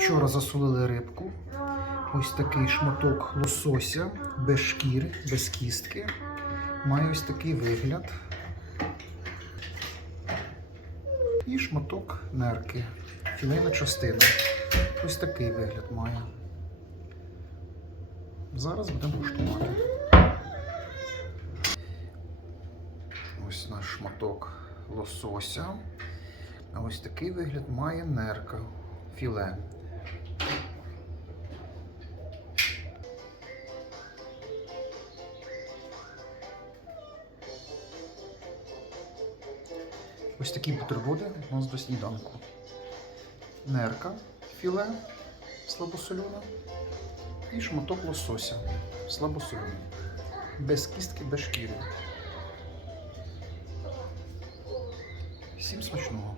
Вчора засолили рибку. Ось такий шматок лосося без шкіри, без кістки. Має ось такий вигляд. І шматок нерки. Філейна частина. Ось такий вигляд має. Зараз будемо куштувати. Ось наш шматок лосося. А ось такий вигляд має нерка. Філе. Ось такі бутерброди у нас до сніданку. Нерка, філе слабосолюна і шматок лосося слабосолюний. Без кістки, без шкіри. Всім смачного!